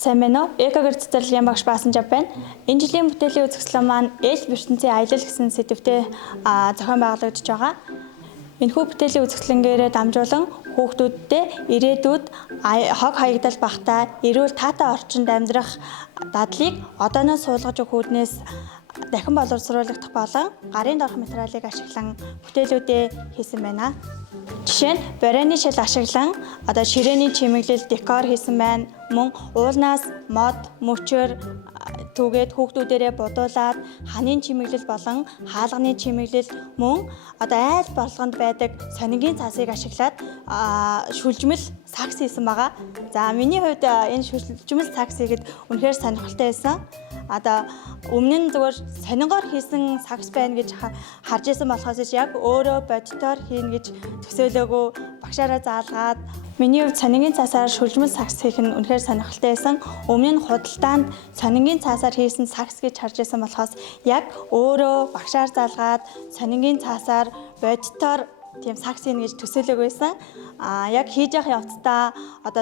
Сайн байна уу? Экогээр цэцэрлэгийн багш Баасан Жав байна. Энэ жилийн бүтээлийн үзэсгэлэн маань ээлж ертөнцийн аялал гэсэн сэдвтэй зохион байгуулагдаж байгаа. Энэхүү бүтээлийн үзэсгэлэнгээрээ дамжуулан хүүхдүүдтэй ирээдүйд хог хаягдал багтаа эрүүл таатай орчинд амьдрах дадлыг одооноос суулгаж өгөх үүднээс дахин боловсруулагдах болон гарын дорх материалыг ашиглан бүтээлүүдээ хийсэн байна. Жишээ нь борооны шил ашиглан ширээний чимэглэл декор хийсэн байна. Мөн уулнаас мод, мөчөр түгээд хүүхдүүдээрээ будуулаад ханын чимэглэл болон хаалганы чимэглэл мөн айл болгонд байдаг сонингийн цаасыг ашиглаад шүлжмэл сакс хийсэн байгаа. За миний хувьд энэ шүлжмэл сакс хийгээд үнэхээр сонирхолтой байсан. Өмнө нь зүгээр сонингоор хийсэн сакс байна гэж харж исэн болохоос яг өөрөө бодитоор хийн гэж төсөөлөөгүй багшаараа заалгаад миний хувьд сонингийн цаасаар шүлжмэл сакс хийх нь үнэхээр сонирхолтой байсан. Өмнө нь худалдаанд сонингийн цаасаар хийсэн сакс гэж харж исэн болохоос яг өөрөө багшаар заалгаад сонингийн цаасаар бодитоор тийм сакс хийн гэж төсөөлөөгүй байсан. Яг хийж явах явцдаа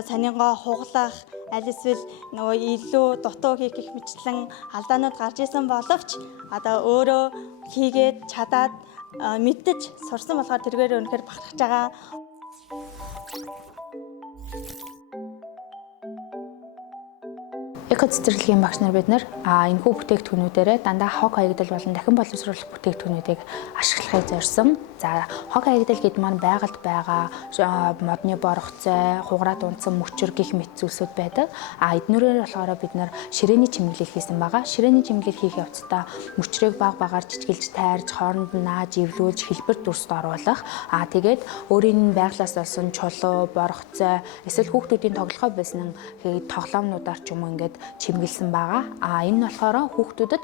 сонингоо хуглах аль эсвэл илүү дутуу хийх гэх мэтлэн алдаанууд гарч исэн боловч өөрөө хийгээд чадаад мэддэж сурсан болохоор тэргээр үнэхээр бахархаж байгаа. Эко цэцэрлэгийн багш нар бид энэхүү бүтээгдэхүүнүүдээрээ дандаа хог хаягдал болон дахин боловсруулах бүтээгдэхүүнүүдийг ашиглахыг зорьсон. За хог хаягдал гэдэг маань байгальд байгаа модны боргоцой, хугараад унтсан мөчөр гэх мэт зүйлсүүд байдаг. Эднэрээр болохоор бид ширээний чимэглэл хийсэн байгаа. Ширээний чимэглэл хийх явцдаа мөчрийг баг-багаар жижиглж тайрж, хооронд нь нааж, эвлүүлж, хэлбэр дүрсд оруулах. Тэгээд өөрийн байгалаас олсон чулуу, боргоцой, эсвэл хүүхдүүдийн тоглохоо байсан тоглоомнуудаар ч юм уу ингээд чимгэлсэн байгаа. Энэ нь болохоор хүүхдүүдэд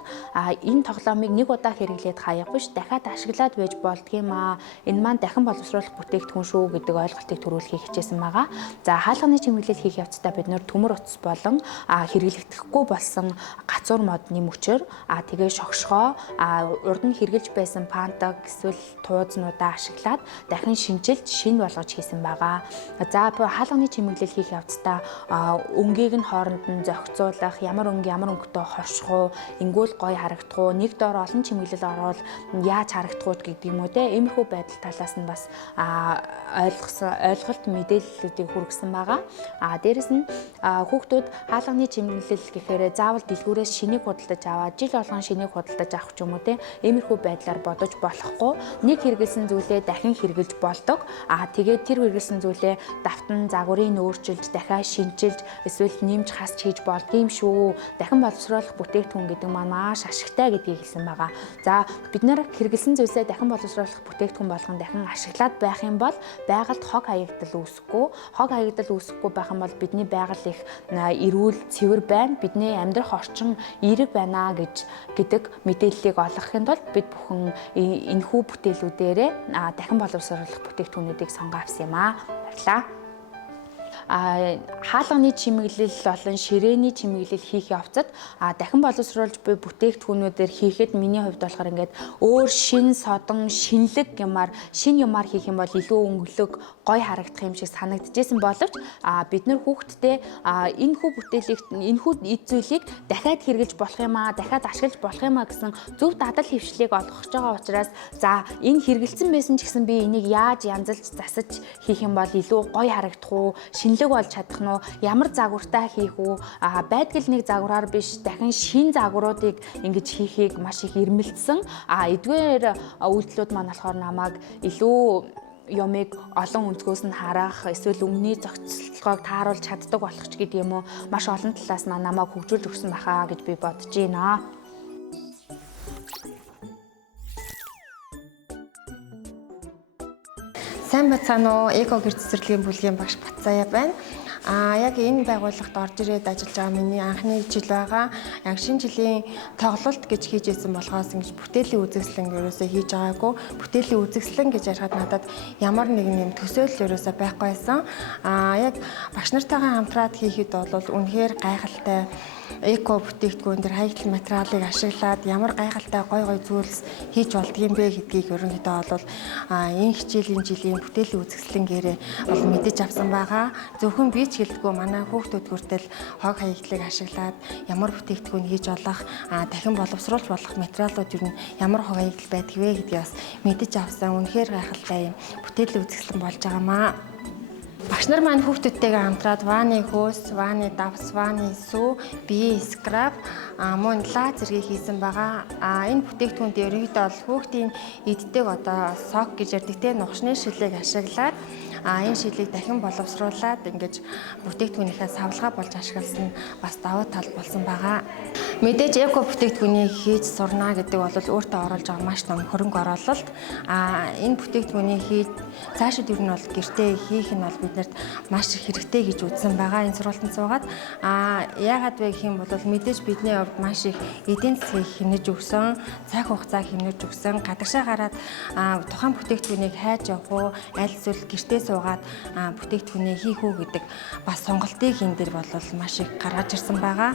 энэ тоглоомыг нэг удаа хэрэглээд хаяах биш, дахиад ашиглаад байж болдгийм аа. Энэ маань дахин боловсруулах бүтээгдэхүүн шүү гэдэг ойлголтыг төрүүлэхийг хичээсэн байгаа. За хаалганы чимэглэл хийх явцдаа бид төмөр утас болон хэрэглэгдэхгүй болсон гацуур модны мөчөр, тэгээ шогшгоо, урд нь хэрглэж байсан пантаг эсвэл туузнуудаа ашиглаад дахин шинжилж шин болгож хийсэн байгаа. За хаалганы чимэглэл хийх явцдаа өнгийг нь хооронд нь зохицуулах, ямар өнгөтэй хорших уу, ингүүл гоё харагдах уу, нэг доор олон чимэглэл орвол яаж харагдах уу гэдэг юм уу те. Иймэрхүү байдал талаас нь бас ойлголт мэдээллүүдийг хүргэсэн байгаа. Дээрэс нь хүүхдүүд хаалганы чимэглэл гэхээр заавал дэлгүүрээс шинийг худалдаж аваад жил болгон шинийг худалдаж авах ч юм уу те. Иймэрхүү байдлаар бодож болохгүй. Нэг хэрэгэлсэн зүйлээ дахин хэрэгжилж болдог. Тэгээд тэр хэрэгэлсэн зүйлээ давтан загварыг өөрчилж, дахиад шинжилж, эсвэл нэмж хасч хийж болдгийм шүү. Дахин боловсруулах бүтээгдэхүүн гэдэг маань маш ашигтай гэдгийг хэлсэн байгаа. За бид нар хэрэгэлсэн зүйлсээ дахин боловсруулах бүтээгдэхүүн болгон дахин ашиглаад байх юм бол байгальд хог хаягдал үүсэхгүй. Хог хаягдал үүсэхгүй байх юм бол бидний байгаль их эрүүл, цэвэр байна. Бидний амьдрах орчин эерэг байна гэдэг мэдээллийг олгохын тулд бид бүхэн энэхүү бүтээлүүдээрээ дахин боловсруулах бүтээгдэхүүнүүдийг сонгоо авсан юм аа. Баярлалаа. Хаалганы чимэглэл болон ширээний чимэглэл хийх явцад дахин боловсруулж буй бүтээгдэхүүнүүдээр хийхэд миний хувьд болохоор ингээд өөр шин содон шинэлэг шин юмар хийх юм бол илүү өнгөлөг гой харагдах юм шиг санагдчихсэн боловч бид нар хүүхдтэй энэхүү эд зүйлийг дахиад хэрэгжилж болох юм аа, дахиад ашиглаж болох юм аа гэсэн зөв дадал хөвшлийг олгох гэж байгаа учраас за энэ хэрэгэлсэн байсан ч гэсэн би энийг яаж янзалж засаж хийх юм бол илүү гой харагдах уу, шинэлэг болж чадах нь уу, ямар загвартай хийх үү, байдгал нэг загвараар биш дахин шин загваруудыг ингэж хийхийг маш их ирмэлцсэн. Эдгээр үйлдэлүүд маань болохоор намайг илүү юмыг олон өнцгөөс нь харах, эсвэл өмнөний зохицолгоог тааруулж чаддаг болох ч гэдэг юм уу, маш олон талаас нь намайг хөгжүүлж өгсөн бахаа гэж би бодож байна. Сайн бацаано эко гэр цэцэрлэгийн бүлгийн багш Батзаяа байна. Яг энэ байгууллагт орж ирээд ажиллаж байгаа миний анхны жил байгаа. Яг шинэ жилийн тоглолт гэж хийж ирсэн болохоос ингэж бүтээлийн үзэсгэлэн ерөөсөө хийж байгаагүй. Бүтээлийн үзэсгэлэн гэж ярихад надад ямар нэгэн юм төсөөлөл ерөөсөө байхгүй байсан. Яг багш нартайгаа хамтраад хийхэд бол үнэхээр гайхалтай эко бүтээгдэхүүн дээр хаягдл материалыг ашиглаад ямар гайхалтай гой зүйлс хийж болдгийм бэ гэдгийг ерөнхийдөө бол энэ хичээлийн жилийн бүтээлийн үзэсгэлэнгээрээ бол мэдэж авсан байгаа. Зөвхөн би ч гэлдэггүй манай хүүхдүүд хүртэл хог хаягдлыг ашиглаад ямар бүтээгдэхүүн хийж болох, дахин боловсруулж болох материалууд юу ямар хог хаягдл байдаг вэ гэдгийг бас мэдэж авсан. Үнэхээр гайхалтай юм бүтээлийн үзэсгэлэн болж байгаамаа. Багш нар маань хүүхдүүдтэйгээ хамтраад вааны хөөс, вааны давс, вааны сүү, бие скраб, мөн лаз зэргийг хийсэн байгаа. Энэ бүтээгдэхүүнд ерөнхийдөө бол хүүхдийн иддэг одоо сок гэж ярддаг те нухшны шилийг ашиглаад энэ шилийг дахин боловсруулад ингэж бүтээгдэхүүнийхээ савлгаа болж ашигласан нь бас давуу тал болсон байгаа. Мэдээж эко бүтээгдэхүүнийг хийж сурна гэдэг бол өөртөө оруулж байгаа маш том хөрөнгө оруулалт. Энэ бүтээгдэхүүнийг хийж цаашид юу нь бол гэртээ хийх нь бол биднэрт маш их хэрэгтэй гэж үзсэн байгаа. Энэ сургалтанд суугаад яагаад вэ гэх юм бол мэдээж бидний хувьд маш их эдийн засгийг хэмнэж өгсөн, цаг хугацааг хэмнэж өгсөн, гадагшаа гараад тухайн бүтээгдэхүүнийг хайж явах уу, аль эсвэл гэртээ суугаад бүтээгдэхүүнээ хийх үү гэдэг бас сонголтыг энэ дээр бол маш их гаргаж ирсэн байгаа.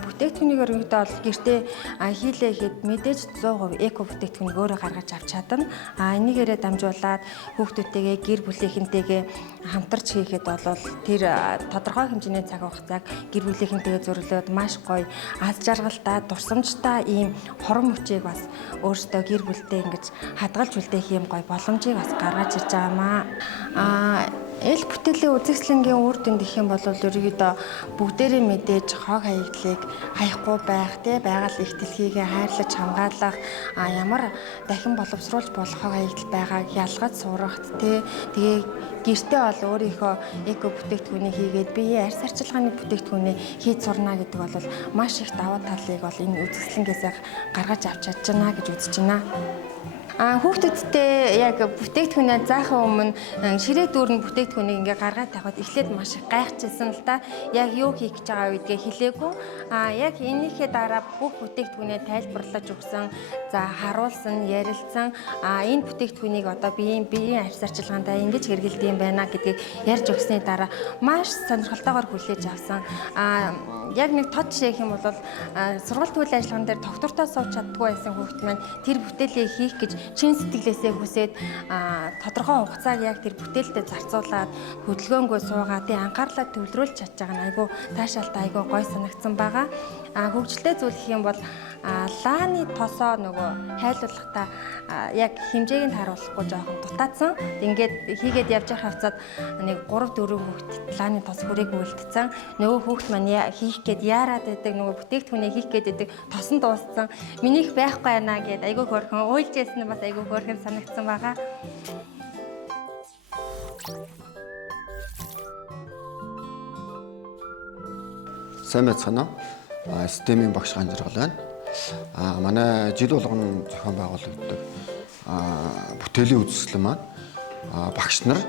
Бүтээгдэхүүнийг ерөнхийдөө бол гэртээ хийлээ гэхэд мэдээж 100% эко бүтээгдэхүүнийг өөрөө гаргаж авч чадна. Энийгээрээ дамжуулаад хүүхдүүдтэйгээ гэр бүлийнхэнтэйгээ хамтарч хийхэд бол тэр тодорхой хэмжээний цаг хугацааг гэр бүлийнхэнтэйгээ зөрлөөд маш гоё аз жаргалтай, дурсамжтай ийм хорон мөчийг бас өөртөө гэр бүлтэй ингэж хадгалж үлдээх юм гоё боломжийг бас гаргаж ирж байгаамаа. Эл бүтээлийн үзэсгэлэнгийн үр дүнд гэх юм бол ерөнхийдөө бүгдээрээ мэдээж хог хаягдлыг хаяхгүй байх, байгаль их дэлхийгээ хайрлаж хамгаалах, ямар дахин боловсруулж болох хог хаягдл байгааг ялгаж сурах, тэгээ гэртээ бол өөрийнхөө эко бүтээгдэхүүнийг хийгээд биеийн арьс арчилгааны бүтээгдэхүүнээ хийж сурна гэдэг бол маш их давуу талыг бол энэ үзэсгэлэнгээс гаргаж авч чадж байна гэж үзэж байна. Хүүхдүүдтэй яг бүтээгдэхүүнээ заахын өмнө ширээ дүүрэн бүтээгдэхүүнийг ингээ гаргаад тавихад эхлээд маш их гайхажсэн л да. Яг юу хийх гэж байгаа үедгээ хэлээгүй. Яг энийхээ дараа бүх бүтээгдэхүүнээ тайлбарлаж өгсөн, за харуулсан, ярилцсан. Энэ бүтээгдэхүүнийг одоо биеийн арьс арчилгаандаа ингэж хэрэгэлдэг юм байна гэдгийг ярьж өгсөний дараа маш сонирхолтойгоор хүлээж авсан. Яг нэг тод жишээ гэх юм бол сургалт үйл ажиллагаан дээр доктортой сууж чаддгүй байсан хүүхд маань тэр бүтээлээ хийх гэж чин сэтгэлээсээ хүсээд тодорхой хугацааг яг тэр бүтээлдээ зарцуулаад хөдөлгөөнгөө суугаад анхаарлаа төвлөрүүлж чадж байгаа нь айгүй таашаалтай айгүй гой санагдсан байгаа. Хөгжилтэй зүйл гэх юм бол лааны тосоо нөгөө хайлуулахдаа яг хэмжээг нь харуулахгүй жоохон дутаадсан. Ингээд хийгээд явж байгаа хавцад нэг 3-4 хүүхэд лааны тос хүрээгүй үлдсэн. Нөгөө хүүхэд маань хийх гээд яарад байдаг, нөгөө бүтээгдэхүүнээ хийх гээд байдаг тосон дууссан. Минийх байхгүй байна гэд айгүй хөөрхөн уйлж ясна бас айгүй хөөрхөн санагдсан байгаа. Сайн байцгаана уу? Системийн багш Ганжаргал байна. Манай жил болгон зохион байгуулагддаг бүтээлийн үзэсгэлэн маань багш нар,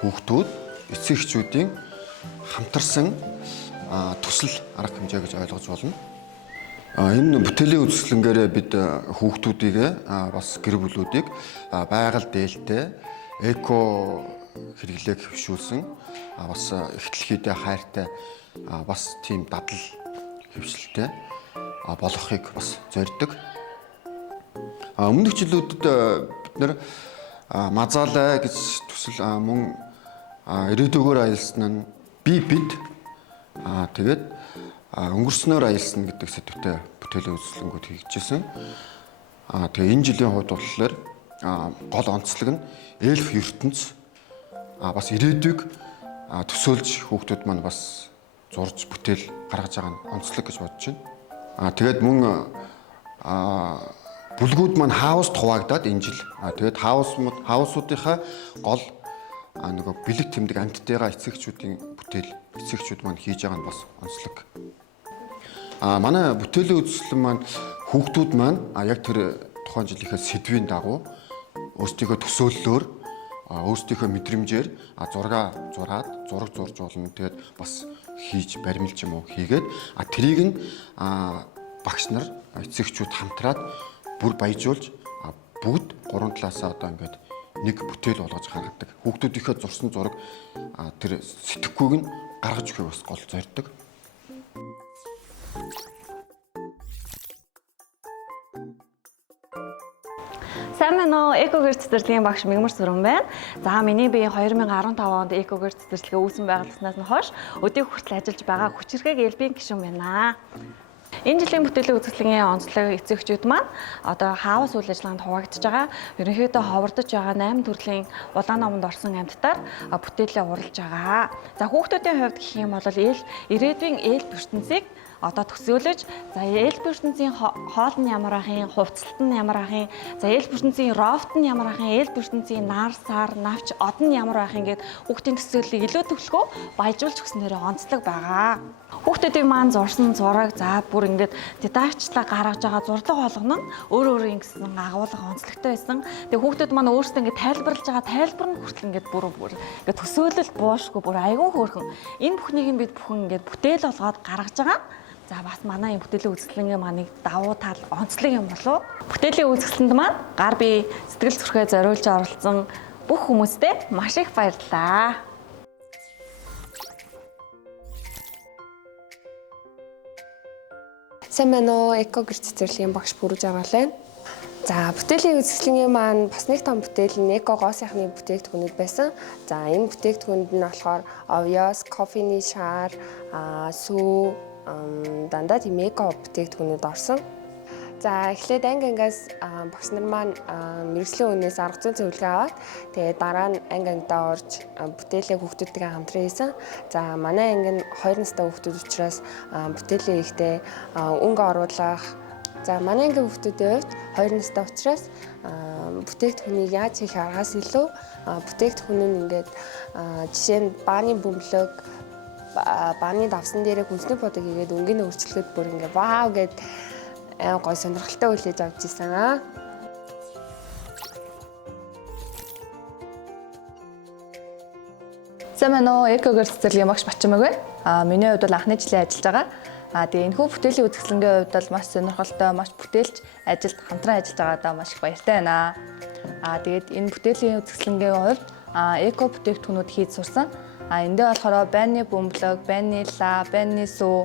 хүүхдүүд, эцэг эхчүүдийн хамтарсан төсөл арга хэмжээ гэж ойлгож болно. Энэ бүтээлийн үзэсгэлэнгээрээ бид хүүхдүүдийг бас гэр бүлүүдийг байгаль дээлтэй эко хэрэглээг хөвшүүлсэн бас их дэлхийдээ хайртай бас тийм дадал хөвшилтэй болохыг бас зорддог. Өмнөх жилүүдэд бид нэр мазаалай гэж төсөл мөн ирээдүгээр аялсан нь бид тэгээд өнгөрснөөр аялсан гэдэг сэдвтэй бүтээлийн үзэсгэлэнгүүд хийгдчихсэн. Тэгээ энэ жилийн хувьд болохоор гол онцлог нь эльф ертөнц бас ирээдүйг төсөөлж хүүхдүүд маань бас зурж бүтээл гаргаж байгаа нь онцлог гэж бодож байна. Тэгээд мөн бүлгүүд маань хаусд хуваагдаад энэ жил тэгээд хаусуудынхаа гол нөгөө бэлэг тэмдэг амьтдыгаа эцэгчүүдийн бүтээл эцэгчүүд маань хийж байгаа нь бас онцлог. Манай бүтээлийн үзэсгэлэн маань хүүхдүүд маань яг тэр тухайн жилийнхээ сэдвийн дагуу өөрсдийнхөө төсөөллөөр өөрсдийнхөө мэдрэмжээр зураг зурж болно. Тэгээд бас хийж баримлж юм уу хийгээд тэрийг нь багш нар эцэгчүүд хамтраад бүр баяжуулж бүгд гурван талаасаа одоо ингээд нэг бүтээл болгож гаргадаг. Хүүхдүүдийнхээ зурсан зураг тэр сэтгэхүйг нь гаргаж өгөхийг бас гол зорддог. Сайн байна уу? Экогэр цэцэрлэгийн багш Мигмар Сүрэн байна. За миний бие 2015 онд экогэр цэцэрлэгээ үүсгэн байгуулснаас нь хойш өдийг хүртэл ажиллаж байгаа хүчирхэг элбийн гишүүн байна. Энэ жилийн бүтээлийн үзэсгэлэнгийн онцлог эцэгчүүд маань одоо хаавс үйл ажиллагаанд хуваагдж байгаа. Ерөнхийдөө ховордож байгаа 8 төрлийн улаан номонд орсон амьтдаар бүтээлээ уралж байгаа. За хүүхдүүдийн хувьд гэх юм бол ирээдүйн ээлж ертөнцийг одоо төсөөлөж, за ээлж ертөнцийн хоол нь ямар ахын, хувцалт нь ямар ахын, за ээлж ертөнцийн ровт нь ямар ахын, ээлж ертөнцийн нар, сар, навч, од нь ямар ахын гэд хүүхдийн төсөөллийг илүү төвлөгөө баяжуулж өгснээр онцлог байгаа. Хүүхдүүдийн маань зурсан зураг, за бүр ингээд дидактчлаа гаргаж байгаа зурлага болгоно нь өөр ингэсэн агуулга онцлогтой байсан. Тэгээ хүүхдүүд маань өөрсдөө ингээд тайлбарлаж байгаа тайлбар нь хүртэл ингээд бүр ингээд төсөөлөл буушгүй бүр айгүй хөөрхөн. Энэ бүхнийг нь бид бүхэн ингээд бүтээл болгоод гаргаж байгаа. За бас манай энэ бүтээлийн үзэсгэлэнгийн маныг давуу тал онцлог юм болов. Бүтээлийн үзэсгэлэнд маань гар бие сэтгэл зүрхээ зориулж оролцсон бүх хүмүүстээ маш их баярлалаа. Сайн байна уу? Экогэр цэцэрлэгийн багш Бүрж Авгалаа. За бүтээлийн үзэсгэлэнгийн маань бас нэг том бүтээл нь эко гоосынхны бүтээгдэхүүнүүд байсан. За энэ бүтээгдэхүүнд нь болохоор овёс, кофений шар, сүү, дандаа тийм эко бүтээгдэхүүнүүд орсон. За эхлээд ангиас багш нар маань мэрэгжлийн үнээс арга зүйн зөвлөгөө аваад тэгээд дараа нь ангидаа орж бүтээлээ хүүхдүүдтэйгээ хамтран хийсэн. За манай анги нь 2 настай хүүхдүүд учраас бүтээлээ ихтэй өнгө оруулах. За манай ангийн хүүхдүүдийн хувьд 2 настай учраас бүтээгдэхүүнийг яаж хийх аргаас илүү бүтээгдэхүүн нь ингээд жишээ нь бааны бөмбөлөг, бааны давсан дээрээ хүнсний бодог игээд өнгөний өөрчлөлтөд бүр ингээд вау гэд гой сонирхолтой үлээж авч ирсэн. Сайн байна уу? Экогэр цэцэрлэгийн багш Батчмаг байна. Миний хувьд бол анхны жилийн ажиллаж байгаа. Тэгээ энэхүү бүтээлийн үзэсгэлэнгийн хувьд бол маш сонирхолтой, маш бүтээлч ажилд хамтран ажиллаж байгаадаа маш их баяртай байна. Тэгээд энэ бүтээлийн үзэсгэлэнгийн хувьд эко бүтээгдэхүүнүүд хийж сурсан. Эндээ болохоор байрны бөмбөлөг, байрны ла, байрны сүү,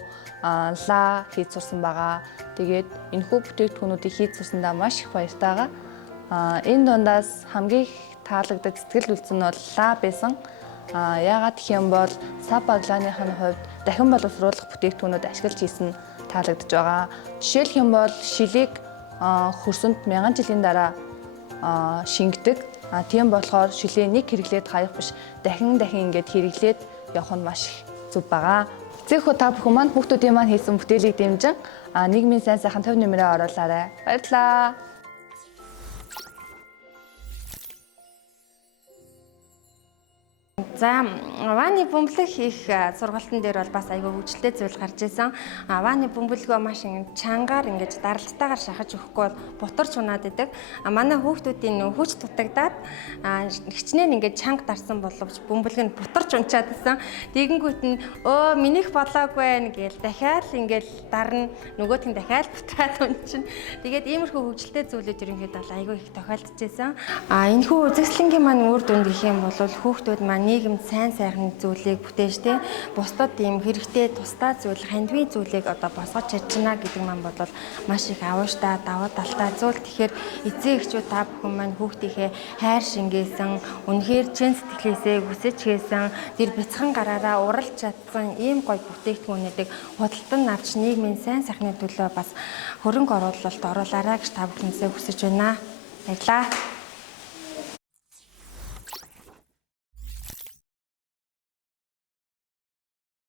ла хийж сурсан байгаа. Тэгээд энэхүү бүтээгдэхүүнүүдийг хийж сурсандаа маш их баяртай байгаа. Энэ дундаас хамгийн их таалагддаг сэтгэл үйлдэл нь бол ла байсан. Яагаад гэх юм бол сав баглааныхын хувьд дахин боловсруулах бүтээгдэхүүнүүд ашиглаж хийсэн таалагдж байгаа. Жишээлх юм бол шилийг хөрсөнд 1000 жилийн дараа шингэдэг. Тийм болохоор шилээ нэг хэрэглээд хаях биш дахин ингээд хэрэглээд явах нь маш их зүв байгаа. Эцэгхүү та бүхэн маань хүүхдүүдийн маань хийсэн бүтээлийг дэмжин нийгмийн сайн сайхан төв нэмрээ оруулаарай. Баярлалаа. За вааны бөмбөлөг хийх сургалтын дээр бол бас айгүй хөгжилтэй зүйл гарч ирсэн. Вааны бөмбөлгөө маш ингэ чангаар ингэж даралтайгаар шахаж өгөхгүй бол бутарч унаад идэг. Манай хүүхдүүдийн хүч дутагдаад хичнээн ингэ чанга дарсан боловч бөмбөлөг нь бутарч унчаад исэн. Тэгэнгүүт нь өө минийх болоогүй байх гээл дахиад ингээл дарна, нөгөөх нь дахиад бутраад унчин. Тэгээд иймэрхүү хөгжилтэй зүйлүүд ерөнхийдөө айгүй их тохиолдож байсан. Энэхүү үзэсгэлэнгийн маань үр дүнд гэх юм бол хүүхдүүд маань нийгэм сайн сайхан зүйлийг бүтээж тэ бусдад ийм хэрэгтэй тусдаа зүйл, хандивын зүйлийг одоо босгож чадж байна гэдэг маань бол маш их авууштай, давуу талтай зүйл. Тэгэхээр эцэг эхчүүд та бүхэн маань хүүхдийнхээ хайр шингээсэн, үнэхээр чин сэтгэлээсээ хүсэж хийсэн, тэр бяцхан гараараа уралж чадсан ийм гоё бүтээгдэхүүнүүдийг худалдан авч нийгмийн сайн сайхны төлөө бас хөрөнгө оруулалт оруулаарай гэж та бүхнээсээ хүсэж байна. Баярлалаа.